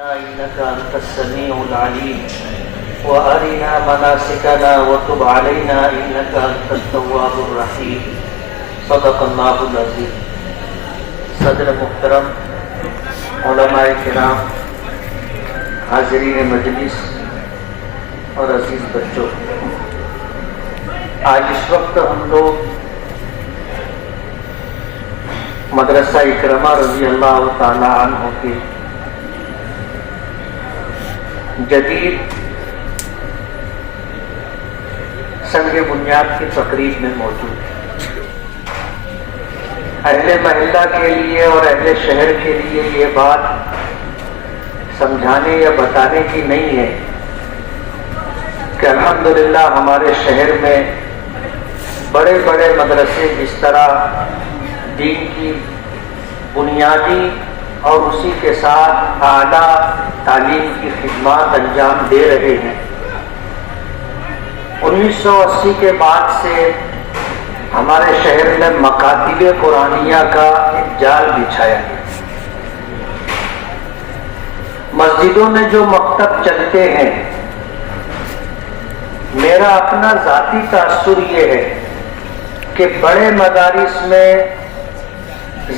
إنك أنت السميع العليم وأرنا مناسكنا وتب علينا إنك أنت التواب الرحيم صدق الله العظيم. صدر محترم، علماء کرام، حاضرین مجلس اور عزیز بچوں، آج اس وقت ہم لوگ مدرسہ اکرمہ رضی اللہ تعالی عنہ کے جدید سنگ بنیاد کی تقریب میں موجود ہیں. اہل محلہ کے لیے اور اہل شہر کے لیے یہ بات سمجھانے یا بتانے کی نہیں ہے کہ الحمدللہ ہمارے شہر میں بڑے بڑے مدرسے جس طرح دین کی بنیادی اور اسی کے ساتھ اعلیٰ تعلیم کی خدمات انجام دے رہے ہیں. 1980 کے بعد سے ہمارے شہر میں مکاتب قرآنیہ کا ایک جال بچھایا گیا. مسجدوں میں جو مکتب چلتے ہیں، میرا اپنا ذاتی تاثر یہ ہے کہ بڑے مدارس میں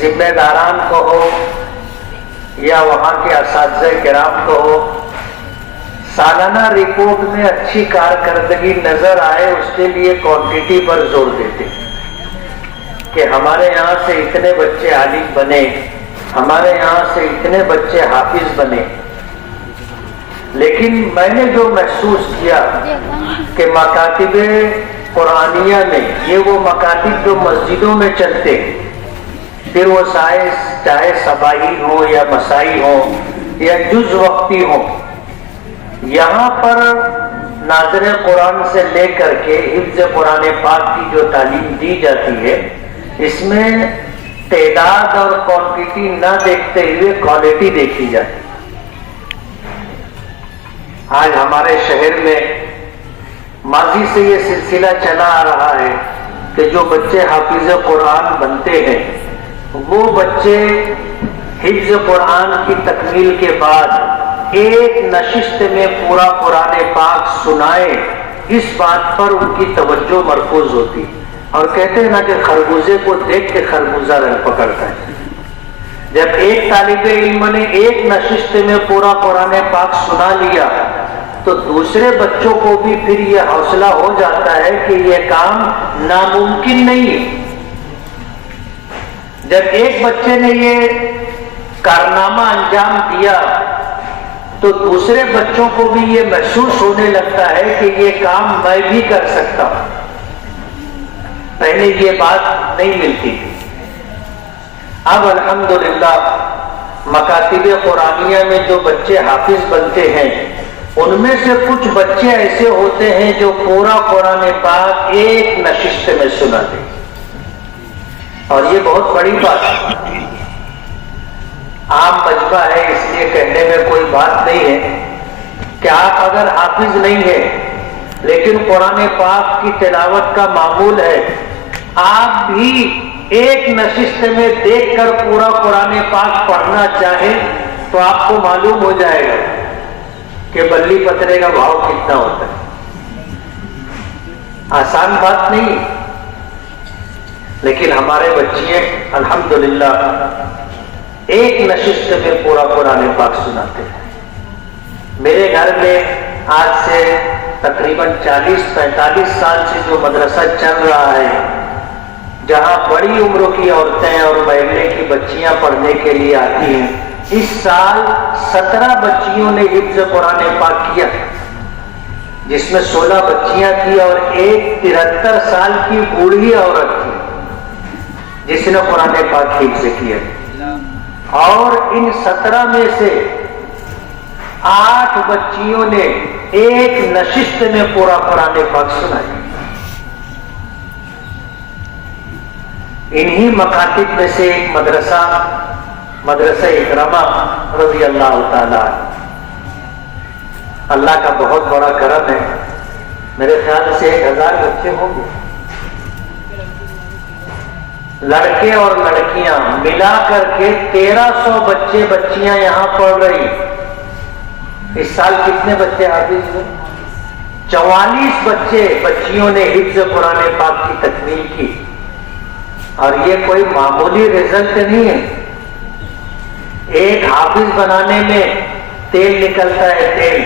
ذمہ داران کو ہو یا وہاں کے اساتذہ کرام کو ہو، سالانہ رپورٹ میں اچھی کارکردگی نظر آئے اس کے لیے کوانٹٹی پر زور دیتے کہ ہمارے یہاں سے اتنے بچے عالم بنے، ہمارے یہاں سے اتنے بچے حافظ بنے. لیکن میں نے جو محسوس کیا کہ مکاتب قرآنیہ میں، یہ وہ مکاتب جو مسجدوں میں چلتے، پھر وہ چاہے صباحی ہو یا مسائی ہو یا جز وقتی ہو، یہاں پر ناظر قرآن سے لے کر کے حفظ قرآن پاک کی جو تعلیم دی جاتی ہے، اس میں تعداد اور کوانٹٹی نہ دیکھتے ہوئے کوالٹی دیکھی جاتی. آج ہمارے شہر میں ماضی سے یہ سلسلہ چلا آ رہا ہے کہ جو بچے حافظ قرآن بنتے ہیں، وہ بچے حفظ قرآن کی تکمیل کے بعد ایک نشست میں پورا قرآن پاک سنائے، اس بات پر ان کی توجہ مرکوز ہوتی. اور کہتے ہیں نا کہ خربوزے کو دیکھ کے خربوزہ رنگ پکڑتا ہے. جب ایک طالب علم نے ایک نشست میں پورا قرآن پاک سنا لیا تو دوسرے بچوں کو بھی پھر یہ حوصلہ ہو جاتا ہے کہ یہ کام ناممکن نہیں ہے. جب ایک بچے نے یہ کارنامہ انجام دیا تو دوسرے بچوں کو بھی یہ محسوس ہونے لگتا ہے کہ یہ کام میں بھی کر سکتا ہوں. پہلے یہ بات نہیں ملتی تھی. اب الحمدللہ مکاتب قرآنیہ میں جو بچے حافظ بنتے ہیں، ان میں سے کچھ بچے ایسے ہوتے ہیں جو پورا قرآن پاک ایک نشست میں سناتے ہیں. اور یہ بہت بڑی بات ہے. عام مجمع ہے اس لیے کہنے میں کوئی بات نہیں ہے کہ آپ اگر حافظ نہیں ہیں لیکن قرآن پاک کی تلاوت کا معمول ہے، آپ بھی ایک نشست میں دیکھ کر پورا قرآن پاک پڑھنا چاہیں تو آپ کو معلوم ہو جائے گا کہ بلی پترے کا بھاؤ کتنا ہوتا ہے. آسان بات نہیں، لیکن ہمارے بچے الحمدللہ ایک نشست میں پورا قرآن پاک سناتے ہیں. میرے گھر میں آج سے تقریباً 40-45 سال سے جو مدرسہ چل رہا ہے، جہاں بڑی عمر کی عورتیں اور محلے کی بچیاں پڑھنے کے لیے آتی ہیں، اس سال 17 بچیوں نے حفظ قرآن پاک کیا، جس میں 16 بچیاں تھیں اور ایک 73 سال کی بوڑھی عورت تھی جس نے قرآن پاک حفظ کیا. اور ان 17 میں سے 8 بچیوں نے ایک نشست میں پورا قرآن پاک سنایا. انہی مکاتب میں سے ایک مدرسہ اکرمہ رضی اللہ تعالی عنہ. اللہ کا بہت بڑا کرم ہے، میرے خیال سے 1000 بچے ہوں گے، لڑکے اور لڑکیاں ملا کر کے 1300 بچے بچیاں یہاں پڑھ رہی. اس سال کتنے بچے حافظ ہوئے؟ 44 بچے بچیوں نے حفظ قرآن پاک کی تکمیل کی. اور یہ کوئی معمولی رزلٹ نہیں ہے. ایک حافظ بنانے میں تیل نکلتا ہے، تیل.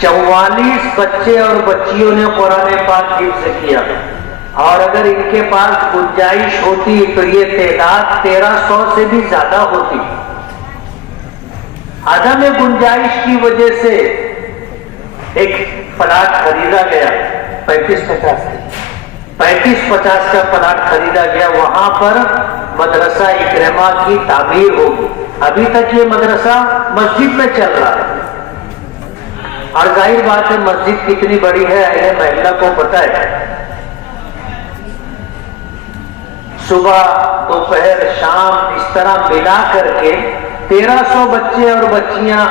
44 بچے اور بچیوں نے قرآن پاک حفظ کیا. اور اگر ان کے پاس گنجائش ہوتی تو یہ تعداد 1300 سے بھی زیادہ ہوتی. عدم گنجائش کی وجہ سے ایک پلاٹ خریدا گیا، 35-50 کا پلاٹ خریدا گیا. وہاں پر مدرسہ اکرمہ کی تعمیر ہوگی. ابھی تک یہ مدرسہ مسجد میں چل رہا ہے. اور ظاہر بات ہے مسجد کتنی بڑی ہے اہل محلہ کو پتہ ہے. صبح دوپہر شام اس طرح ملا کر کے 1300 بچے اور بچیاں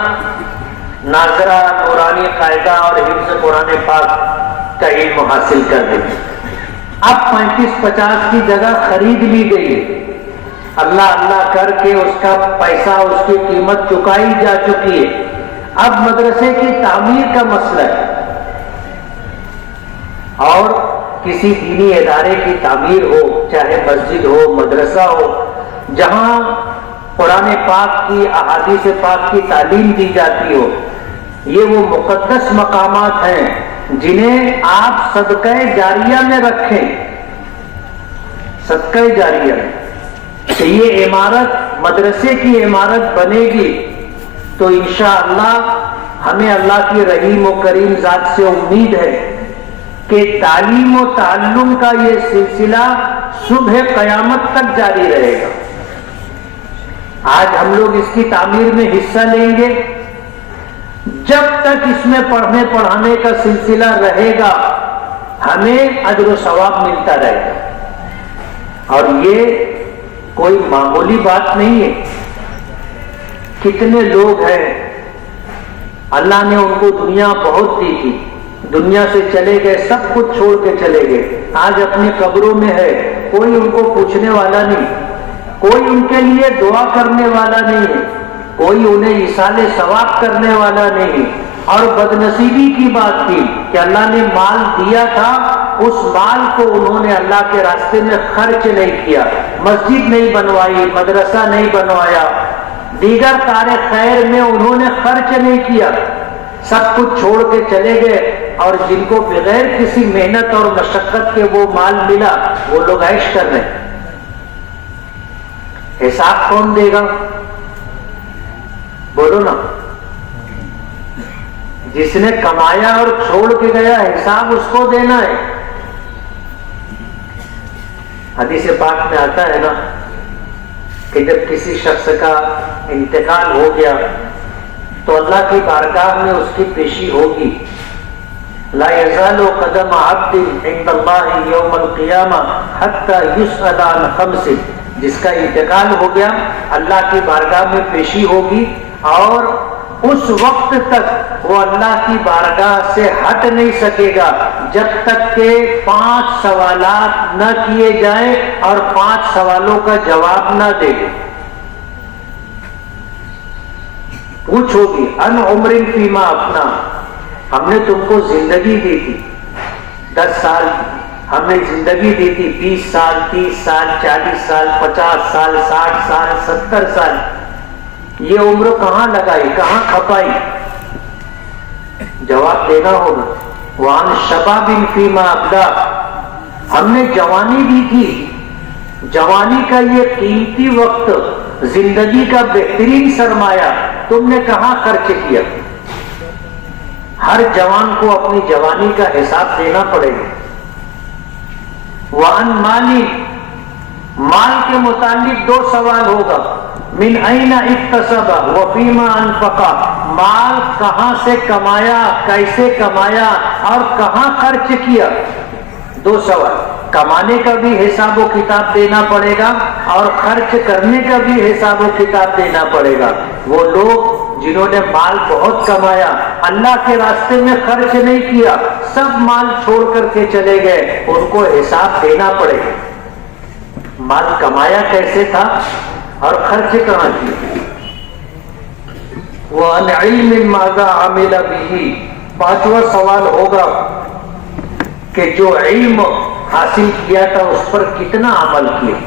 ناظرہ، نورانی قاعدہ اور حفظ قرآن پاک کا علم حاصل کر دیں. اب 35-50 کی جگہ خرید لی گئی. اللہ اللہ کر کے اس کا پیسہ، اس کی قیمت چکائی جا چکی ہے. اب مدرسے کی تعمیر کا مسئلہ ہے اور کسی دینی ادارے کی تعمیر ہو، چاہے مسجد ہو، مدرسہ ہو، جہاں قرآن پاک کی، احادیث پاک کی تعلیم دی جاتی ہو. یہ وہ مقدس مقامات ہیں جنہیں آپ صدقہ جاریہ میں رکھیں. صدقہ جاریہ کہ یہ عمارت مدرسے کی عمارت بنے گی تو انشاءاللہ ہمیں اللہ کی رحیم و کریم ذات سے امید ہے کہ تعلیم و تعلم کا یہ سلسلہ صبح قیامت تک جاری رہے گا. آج ہم لوگ اس کی تعمیر میں حصہ لیں گے. جب تک اس میں پڑھنے پڑھانے کا سلسلہ رہے گا ہمیں اجر و ثواب ملتا رہے گا. اور یہ کوئی معمولی بات نہیں ہے. کتنے لوگ ہیں اللہ نے ان کو دنیا بہت دی تھی، دنیا سے چلے گئے، سب کچھ چھوڑ کے چلے گئے. آج اپنی قبروں میں ہے، کوئی ان کو پوچھنے والا نہیں، کوئی ان کے لیے دعا کرنے والا نہیں ہے، کوئی انہیں ایصال ثواب کرنے والا نہیں. اور بدنصیبی کی بات تھی کہ اللہ نے مال دیا تھا، اس مال کو انہوں نے اللہ کے راستے میں خرچ نہیں کیا، مسجد نہیں بنوائی، مدرسہ نہیں بنوایا، دیگر کار خیر میں انہوں نے خرچ نہیں کیا. سب کچھ چھوڑ کے چلے گئے اور جن کو بغیر کسی محنت اور مشقت کے وہ مال ملا وہ لوگ عیش کر رہے ہیں. حساب کون دے گا؟ بولو نا. جس نے کمایا اور چھوڑ کے گیا حساب اس کو دینا ہے. حدیث پاک میں آتا ہے نا کہ جب کسی شخص کا انتقال ہو گیا تو اللہ کی بارگاہ میں اس کی پیشی ہوگی. لا يزال قدم عبد عند اللہ یوم القیامہ حتی یسأل عن خمس. جس کا انتقال ہو گیا اللہ کی بارگاہ میں پیشی ہوگی اور اس وقت تک وہ اللہ کی بارگاہ سے ہٹ نہیں سکے گا جب تک کہ 5 سوالات نہ کیے جائیں اور 5 سوالوں کا جواب نہ دے. پوچھو گی ان عمر فیما اپنا، ہم نے تم کو زندگی دی تھی 10 سال، ہم نے زندگی دی تھی 20 سال، 30 سال، 40 سال، 50 سال، 60 سال، 70 سال. یہ عمر کہاں لگائی، کہاں کھپائی؟ جواب دینا ہوگا. وان شباب فیما ابلا، ہم نے جوانی دی تھی، جوانی کا یہ قیمتی وقت، زندگی کا بہترین سرمایہ تم نے کہاں خرچ کیا؟ ہر جوان کو اپنی جوانی کا حساب دینا پڑے گا. وان مالی، مال کے متعلق 2 سوال ہوگا. من این اکتسب وفیما انفقا، مال کہاں سے کمایا، کیسے کمایا اور کہاں خرچ کیا. 2 سوال. کمانے کا بھی حساب و کتاب دینا پڑے گا اور خرچ کرنے کا بھی حساب و کتاب دینا پڑے گا. وہ لوگ جنہوں نے مال بہت کمایا، اللہ کے راستے میں خرچ نہیں کیا، سب مال چھوڑ کر کے چلے گئے، ان کو حساب دینا پڑے گا. مال کمایا کیسے تھا اور خرچ کہاں کیا. وَعَنْ عِلْمٍ مَاذَا عَمِلَ بِهِ، پانچواں سوال ہوگا کہ جو علم حاصل کیا تھا اس پر کتنا عمل کیا.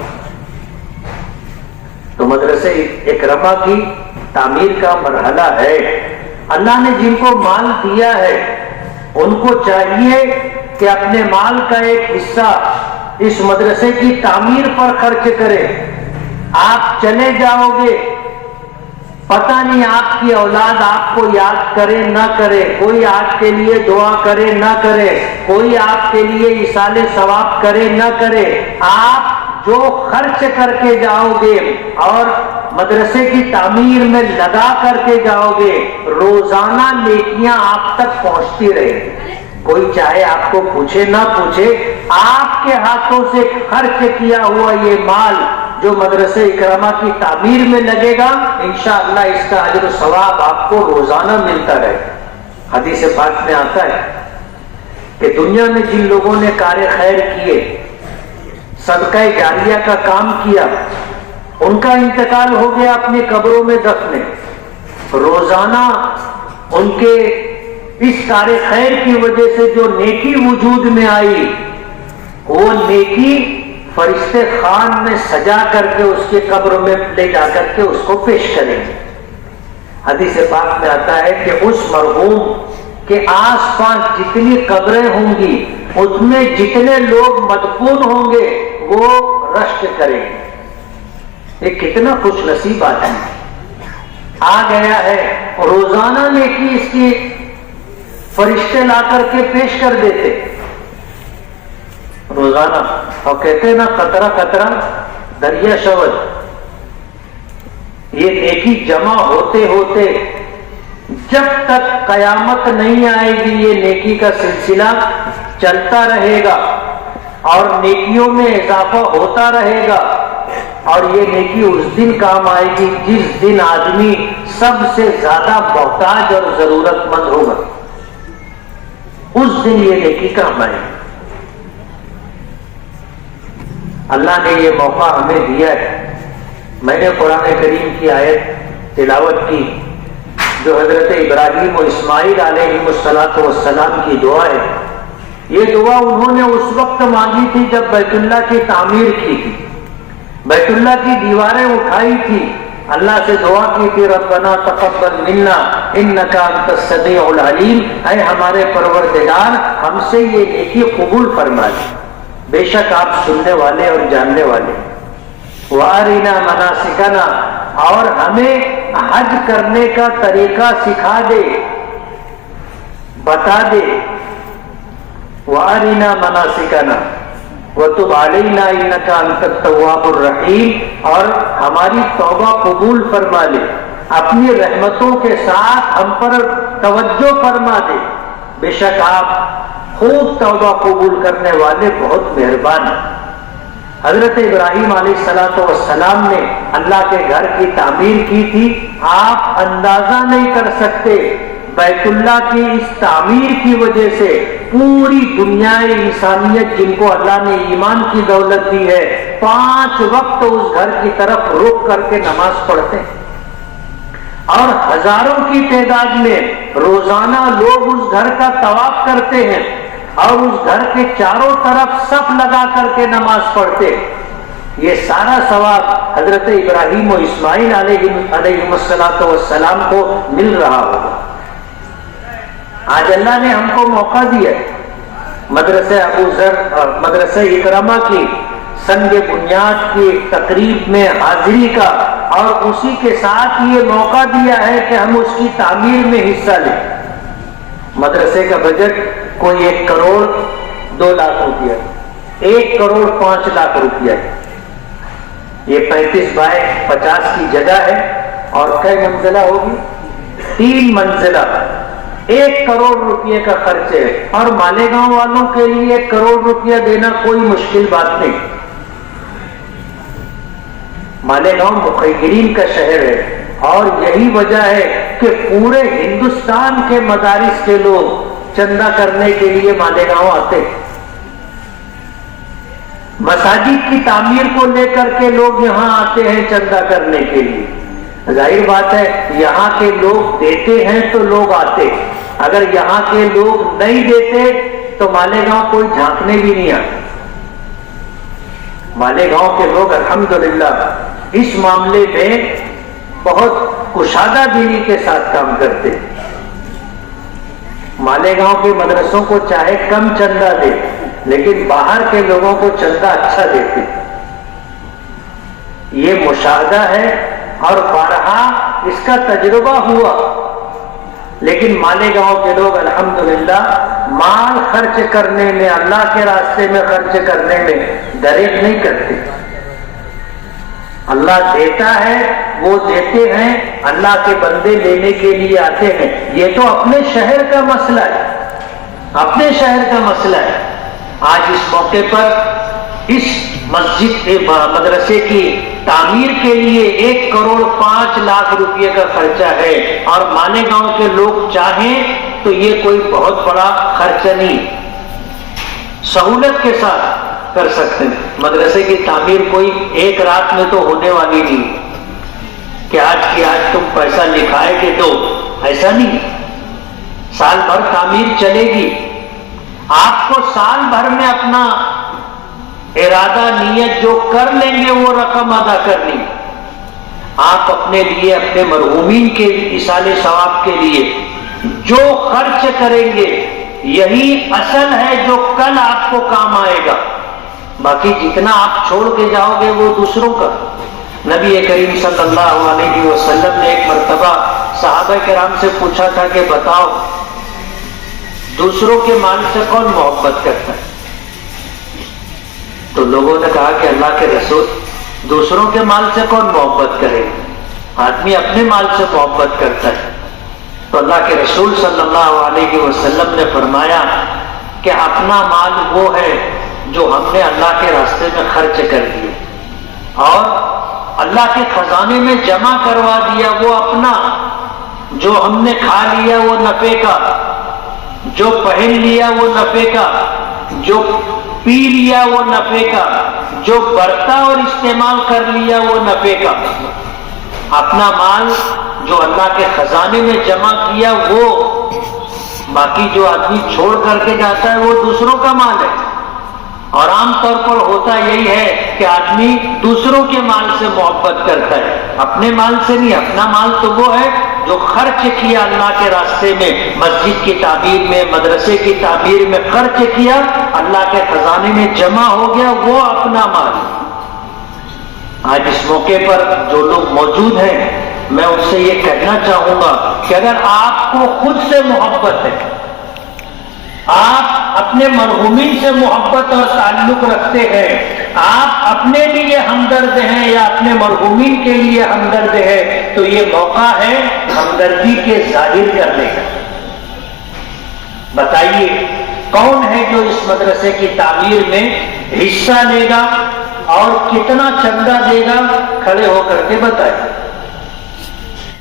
تو مدرسے اکرما کی تعمیر کا مرحلہ ہے. اللہ نے جن کو مال دیا ہے ان کو چاہیے کہ اپنے مال کا ایک حصہ اس مدرسے کی تعمیر پر خرچ کرے. آپ چلے جاؤ گے، پتہ نہیں آپ کی اولاد آپ کو یاد کرے نہ کرے، کوئی آپ کے لیے دعا کرے نہ کرے، کوئی آپ کے لیے ایصال ثواب کرے نہ کرے. آپ جو خرچ کر کے جاؤ گے اور مدرسے کی تعمیر میں لگا کر کے جاؤ گے، روزانہ نیکیاں آپ تک پہنچتی رہے. کوئی چاہے آپ کو پوچھے نہ پوچھے، آپ کے ہاتھوں سے خرچ کیا ہوا یہ مال جو مدرسے اکرما کی تعمیر میں لگے گا، انشاءاللہ اس کا اجر و ثواب آپ کو روزانہ ملتا رہے. حدیث پاک میں آتا ہے کہ دنیا میں جن لوگوں نے کار خیر کیے، صدقہ جاریہ کا کام کیا، ان کا انتقال ہو گیا اپنی قبروں میں دفن. روزانہ ان کے اس کار خیر کی وجہ سے جو نیکی وجود میں آئی، وہ نیکی فرشتے خان میں سجا کر کے اس کے قبر میں لے جا کر کے اس کو پیش کریں گے. حدیث پاک میں آتا ہے کہ اس مرحوم کے آس پاس جتنی قبریں ہوں گی، اس میں جتنے لوگ مدفون ہوں گے وہ رشک کریں گے. یہ کتنا خوش نصیب آدمی آ گیا ہے. روزانہ نیکی اس کی فرشتے لا کر کے پیش کر دیتے روزانہ، اور کہتے نا قطرہ قطرہ دریا شود. یہ نیکی جمع ہوتے ہوتے جب تک قیامت نہیں آئے گی یہ نیکی کا سلسلہ چلتا رہے گا اور نیکیوں میں اضافہ ہوتا رہے گا. اور یہ نیکی اس دن کام آئے گی جس دن آدمی سب سے زیادہ محتاج اور ضرورت مند ہوگا. اس دن یہ نیکی کام آئے گی. اللہ نے یہ موقع ہمیں دیا ہے. میں نے قرآن کریم کی آیت تلاوت کی جو حضرت ابراہیم و اسماعیل علیہ السلام کی دعا ہے. یہ دعا انہوں نے اس وقت مانگی تھی جب بیت اللہ کی تعمیر کی تھی، بیت اللہ کی دیواریں اٹھائی تھی. اللہ سے دعا کی تھی ربنا تقبل منا انک انت السمیع العلیم، اے ہمارے پروردگار ہم سے یہ نیکی قبول فرما لے، بے شک آپ سننے والے اور جاننے والے. وارنا مناسکنا، اور ہمیں حج کرنے کا طریقہ سکھا دے، بتا دے. وارنا مناسکنا وتب علینا انک انت التواب الرحیم، اور ہماری توبہ قبول فرما لے، اپنی رحمتوں کے ساتھ ہم پر توجہ فرما دے، بے شک آپ خوب توبہ قبول کرنے والے بہت مہربان ہیں. حضرت ابراہیم علیہ السلام نے اللہ کے گھر کی تعمیر کی تھی. آپ اندازہ نہیں کر سکتے بیت اللہ کی اس تعمیر کی وجہ سے پوری دنیا انسانیت جن کو اللہ نے ایمان کی دولت دی ہے 5 وقت اس گھر کی طرف رک کر کے نماز پڑھتے ہیں، اور ہزاروں کی تعداد میں روزانہ لوگ اس گھر کا طواف کرتے ہیں اور اس گھر کے چاروں طرف صف لگا کر کے نماز پڑھتے. یہ سارا ثواب حضرت ابراہیم و اسماعیل علیہ السلام کو مل رہا ہوگا. آج اللہ نے ہم کو موقع دیا مدرسہ ابو ذر اور مدرسہ اکرما کی سنگ بنیاد کی تقریب میں حاضری کا، اور اسی کے ساتھ یہ موقع دیا ہے کہ ہم اس کی تعمیر میں حصہ لیں. مدرسے کا بجٹ کوئی 1 کروڑ 2 لاکھ روپیہ، 1 کروڑ 5 لاکھ روپیہ ہے. یہ 35 بائی 50 کی جگہ ہے اور کئی منزلہ ہوگی؟ 3 منزلہ. 1 کروڑ روپیے کا خرچ ہے، اور مالیگاؤں والوں کے لیے 1 کروڑ روپیہ دینا کوئی مشکل بات نہیں. مالیگاؤں مخیرین کا شہر ہے، اور یہی وجہ ہے کہ پورے ہندوستان کے مدارس کے لوگ چندہ کرنے کے لیے مالیگاؤں آتے ہیں. مساجد کی تعمیر کو لے کر کے لوگ یہاں آتے ہیں چندہ کرنے کے لیے. ظاہر بات ہے یہاں کے لوگ دیتے ہیں تو لوگ آتے، اگر یہاں کے لوگ نہیں دیتے تو مالیگاؤں کوئی جھانکنے بھی نہیں آتے۔ مالیگاؤں کے لوگ الحمدللہ اس معاملے میں بہت کشادہ دلی کے ساتھ کام کرتے۔ مالیگاؤں کے مدرسوں کو چاہے کم چندہ دے لیکن باہر کے لوگوں کو چندہ اچھا دیتے، یہ مشاہدہ ہے اور بارہا اس کا تجربہ ہوا۔ لیکن مالیگاؤں کے لوگ الحمدللہ مال خرچ کرنے میں، اللہ کے راستے میں خرچ کرنے میں دریغ نہیں کرتے۔ اللہ دیتا ہے، وہ دیتے ہیں، اللہ کے بندے لینے کے لیے آتے ہیں۔ یہ تو اپنے شہر کا مسئلہ ہے، اپنے شہر کا مسئلہ ہے۔ آج اس موقع پر اس مسجد مدرسے کی تعمیر کے لیے 1,05,00,000 روپے کا خرچہ ہے، اور مالیگاؤں کے لوگ چاہیں تو یہ کوئی بہت بڑا خرچہ نہیں، سہولت کے ساتھ کر سکتے ہیں۔ مدرسے کی تعمیر کوئی ایک رات میں تو ہونے والی نہیں کہ آج کی آج تم پیسہ لکھائے کہ دو، ایسا نہیں، سال بھر تعمیر چلے گی۔ آپ کو سال بھر میں اپنا ارادہ نیت جو کر لیں گے وہ رقم ادا کرنی، آپ اپنے لیے، اپنے مرحومین کے ایصال ثواب کے لیے جو خرچ کریں گے یہی اصل ہے جو کل آپ کو کام آئے گا۔ باقی جتنا آپ چھوڑ کے جاؤ گے وہ دوسروں کا۔ نبی کریم صلی اللہ علیہ وسلم نے ایک مرتبہ صحابہ کرام سے پوچھا تھا کہ بتاؤ دوسروں کے مال سے کون محبت کرتا ہے؟ تو لوگوں نے کہا کہ اللہ کے رسول دوسروں کے مال سے کون محبت کرے؟ آدمی اپنے مال سے محبت کرتا ہے۔ تو اللہ کے رسول صلی اللہ علیہ وسلم نے فرمایا کہ اپنا مال وہ ہے جو ہم نے اللہ کے راستے میں خرچ کر دیے اور اللہ کے خزانے میں جمع کروا دیا، وہ اپنا، جو ہم نے کھا لیا وہ نفع کا، جو پہن لیا وہ نفع کا، جو پی لیا وہ نفع کا، جو برتا اور استعمال کر لیا وہ نفع کا۔ اپنا مال جو اللہ کے خزانے میں جمع کیا وہ، باقی جو آدمی چھوڑ کر کے جاتا ہے وہ دوسروں کا مال ہے۔ اور عام طور پر ہوتا یہی ہے کہ آدمی دوسروں کے مال سے محبت کرتا ہے، اپنے مال سے نہیں۔ اپنا مال تو وہ ہے جو خرچ کیا اللہ کے راستے میں، مسجد کی تعمیر میں، مدرسے کی تعمیر میں خرچ کیا، اللہ کے خزانے میں جمع ہو گیا، وہ اپنا مال۔ آج اس موقع پر جو لوگ موجود ہیں میں ان سے یہ کہنا چاہوں گا کہ اگر آپ کو خود سے محبت ہے، آپ اپنے مرحومین سے محبت اور تعلق رکھتے ہیں، آپ اپنے لیے ہمدرد ہیں یا اپنے مرحومین کے لیے ہمدرد ہے، تو یہ موقع ہے ہمدردی کے ظاہر کرنے کا۔ بتائیے کون ہے جو اس مدرسے کی تعمیر میں حصہ لے گا اور کتنا چندہ دے گا؟ کھڑے ہو کر کے بتائیں۔